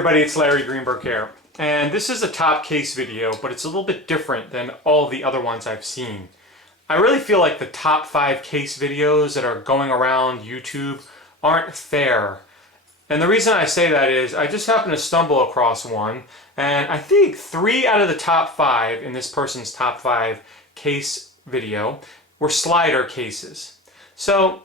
everybody, it's Larry Greenberg here. And this is a top case video, but it's a little bit different than all the other ones I've seen. I really feel like the top 5 case videos that are going around YouTube aren't fair. And the reason I say that is I just happened to stumble across one, and I think 3 out of the top 5 in this person's top 5 case video were slider cases. So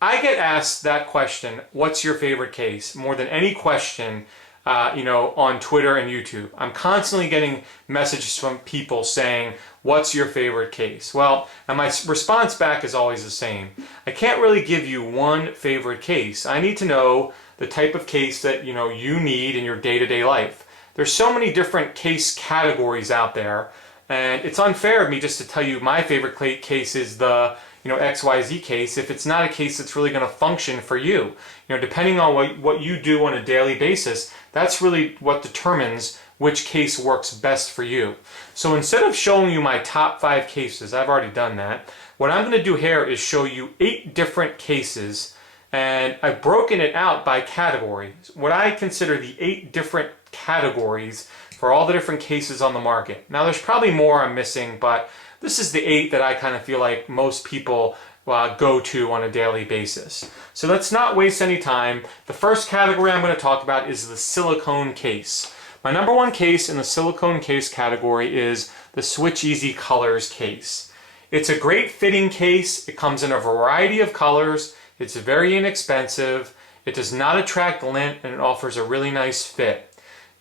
I get asked that question, what's your favorite case, more than any question on Twitter and YouTube. I'm constantly getting messages from people saying, what's your favorite case? Well, and my response back is always the same. I can't really give you one favorite case. I need to know the type of case that you need in your day-to-day life. There's so many different case categories out there, and it's unfair of me just to tell you my favorite case is the XYZ case if it's not a case that's really going to function for you. Depending on what you do on a daily basis, that's really what determines which case works best for you. So instead of showing you my top 5 cases, I've already done that, what I'm going to do here is show you 8 different cases, and I've broken it out by category. What I consider the 8 different categories for all the different cases on the market. Now there's probably more I'm missing, but this is the 8 that I kind of feel like most people go to on a daily basis. So let's not waste any time. The first category I'm going to talk about is the silicone case. My number 1 case in the silicone case category is the Switch Easy Colors case. It's a great fitting case. It comes in a variety of colors. It's very inexpensive. It does not attract lint, and it offers a really nice fit.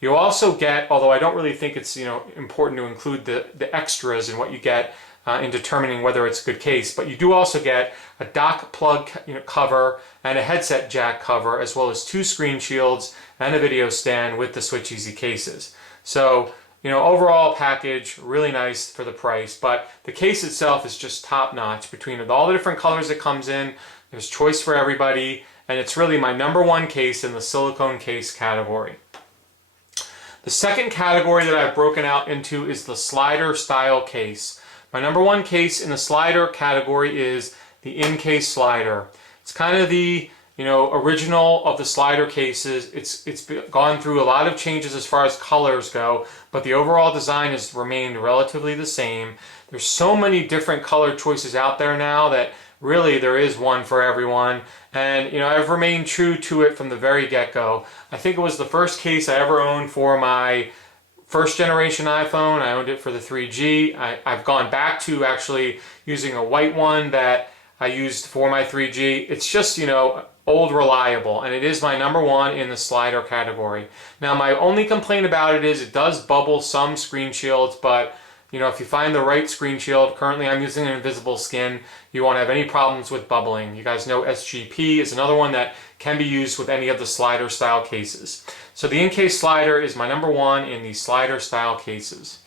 You also get, although I don't really think it's important to include the extras in what you get in determining whether it's a good case, but you do also get a dock plug cover and a headset jack cover, as well as 2 screen shields and a video stand with the Switch Easy cases. So overall package really nice for the price, but the case itself is just top notch. Between all the different colors it comes in, there's choice for everybody, and it's really my number 1 case in the silicone case category. The second category that I've broken out into is the slider style case. My number 1 case in the slider category is the in-case slider. It's kind of the original of the slider cases. It's gone through a lot of changes as far as colors go, but the overall design has remained relatively the same. There's so many different color choices out there now that really there is one for everyone, and I've remained true to it from the very get-go. I think it was the first case I ever owned for my first generation iPhone. I owned it for the 3G. I've gone back to actually using a white one that I used for my 3G. It's just old reliable, and it is my number 1 in the slider category. Now my only complaint about it is it does bubble some screen shields, but if you find the right screen shield, currently I'm using an invisible skin, you won't have any problems with bubbling. You guys know SGP is another one that can be used with any of the slider style cases. So the in-case slider is my number 1 in the slider style cases.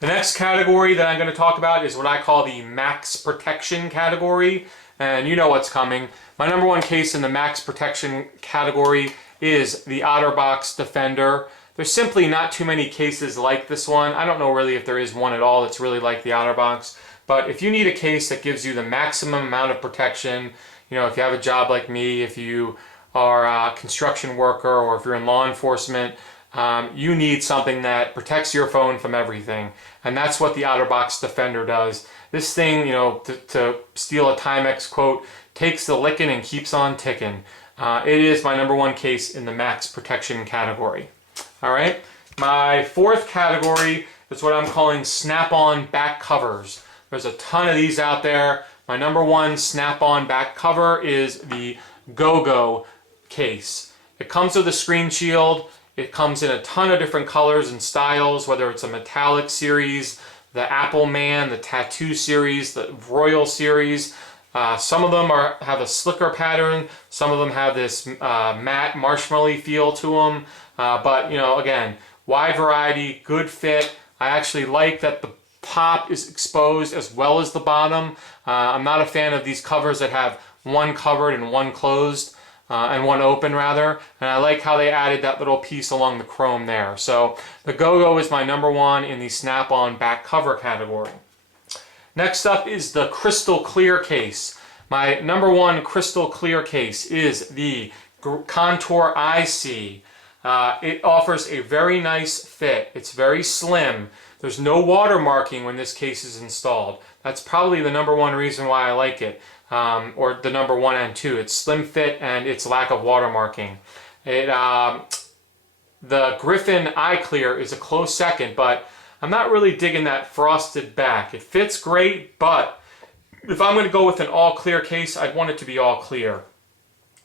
The next category that I'm going to talk about is what I call the max protection category, and you know what's coming. My number 1 case in the max protection category is the OtterBox Defender. There's simply not too many cases like this one. I don't know really if there is one at all that's really like the OtterBox, but if you need a case that gives you the maximum amount of protection, if you have a job like me, if you are a construction worker, or if you're in law enforcement, you need something that protects your phone from everything, and that's what the OtterBox Defender does. This thing, to steal a Timex quote, takes the licking and keeps on ticking. It is my number 1 case in the max protection category. All right, my 4th category is what I'm calling snap-on back covers. There's a ton of these out there. My number 1 snap-on back cover is the Go-Go case. It comes with a screen shield. It comes in a ton of different colors and styles, whether it's a metallic series, the Apple Man, the Tattoo series, the Royal series. Some of them have a slicker pattern. Some of them have this matte marshmallow feel to them. But again, wide variety, good fit. I actually like that the top is exposed as well as the bottom. I'm not a fan of these covers that have one covered and one closed, and one open rather. And I like how they added that little piece along the chrome there. So the Go-Go is my number 1 in the snap-on back cover category. Next up is the crystal clear case. My number 1 crystal clear case is the Contour IC. It offers a very nice fit. It's very slim. There's no watermarking when this case is installed. That's probably the number one reason why I like it, or the number one and two. It's slim fit and its lack of watermarking. The Griffin Eye Clear is a close second, but I'm not really digging that frosted back. It fits great, but if I'm going to go with an all clear case, I'd want it to be all clear.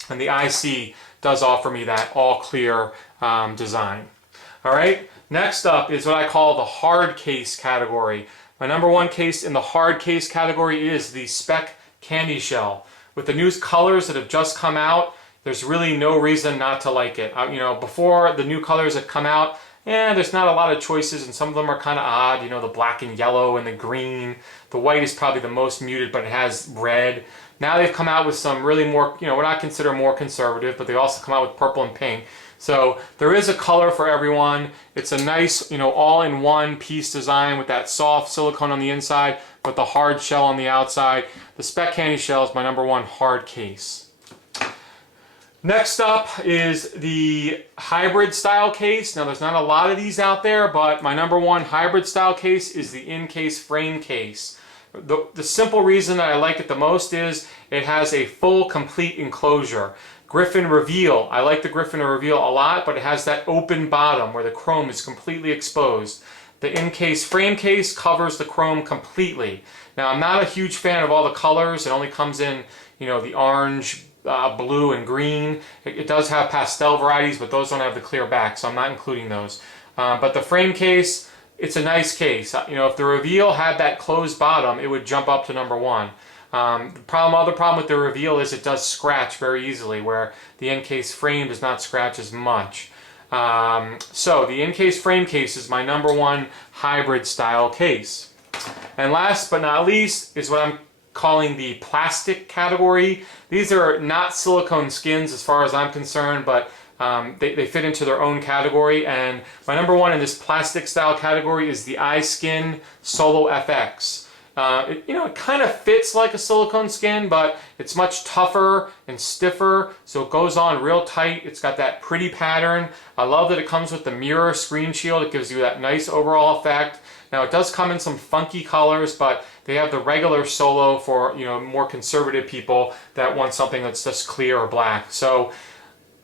And the IC does offer me that all clear design. All right, next up is what I call the hard case category. My number one case in the hard case category is the Spec Candy Shell. With the new colors that have just come out, there's really no reason not to like it. You know, before the new colors have come out, there's not a lot of choices, and some of them are kind of odd. You know, the black and yellow and the green. The white is probably the most muted, but it has red. Now they've come out with some really more, you know, what I consider more conservative, but they also come out with purple and pink. So there is a color for everyone. It's a nice, you know, all-in-one piece design with that soft silicone on the inside, but the hard shell on the outside. The Spec Candy Shell is my number one hard case. Next up is the hybrid style case. Now there's not a lot of these out there, but my number one hybrid style case is the in-case frame case. The simple reason that I like it the most is it has a full complete enclosure. Griffin Reveal, I like the Griffin Reveal a lot, but it has that open bottom where the chrome is completely exposed. The in-case frame case covers the chrome completely. Now I'm not a huge fan of all the colors. It only comes in, you know, the orange, blue and green. It does have pastel varieties, but those don't have the clear back, so I'm not including those. But the frame case, it's a nice case. You know, if the Reveal had that closed bottom, it would jump up to number one. The other problem with the Reveal is it does scratch very easily, where the in-case frame does not scratch as much. So the in-case frame case is my number one hybrid style case. And last but not least is what I'm calling the plastic category. These are not silicone skins as far as I'm concerned, but they fit into their own category. And my number one in this plastic style category is the iSkin Solo FX. You know, it kind of fits like a silicone skin, but it's much tougher and stiffer, so it goes on real tight. It's got that pretty pattern. I love that it comes with the mirror screen shield. It gives you that nice overall effect. Now it does come in some funky colors, but they have the regular Solo for, you know, more conservative people that want something that's just clear or black. So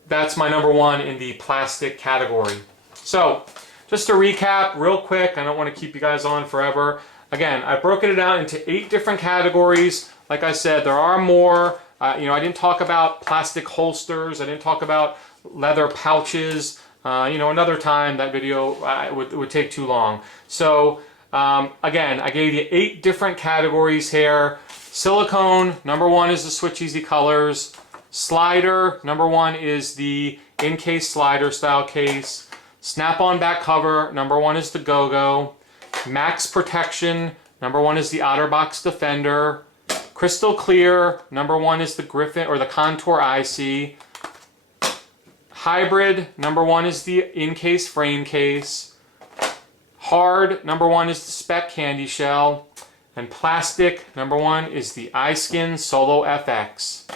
that's my number one in the plastic category. So just to recap real quick, I don't want to keep you guys on forever. Again, I've broken it out into 8 different categories. Like I said, there are more. You know, I didn't talk about plastic holsters. I didn't talk about leather pouches. You know, another time that video would take too long. So again, I gave you 8 different categories here. Silicone, number one is the Switch Easy Colors. Slider, number one is the in-case slider style case. Snap-on back cover, number one is the Go-Go. Max Protection, number one is the OtterBox Defender. Crystal Clear, number one is the Griffin or the Contour IC. Hybrid, number one is the in-case frame case. Hard, number one is the Spec Candy Shell. And plastic, number one is the iSkin Solo FX.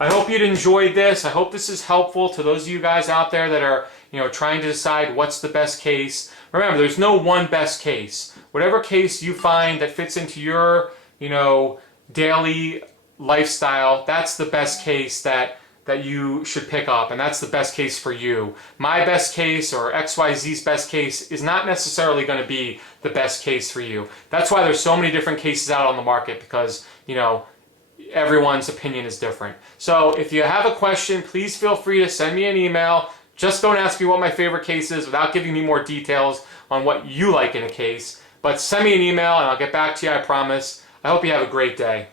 I hope you'd enjoyed this. I hope this is helpful to those of you guys out there that are, you know, trying to decide what's the best case. Remember, there's no one best case. Whatever case you find that fits into your, you know, daily lifestyle, that's the best case that you should pick up, and that's the best case for you. My best case or XYZ's best case is not necessarily going to be the best case for you. That's why there's so many different cases out on the market, because, you know, everyone's opinion is different. So if you have a question, please feel free to send me an email. Just don't ask me what my favorite case is without giving me more details on what you like in a case. But send me an email and I'll get back to you, I promise. I hope you have a great day.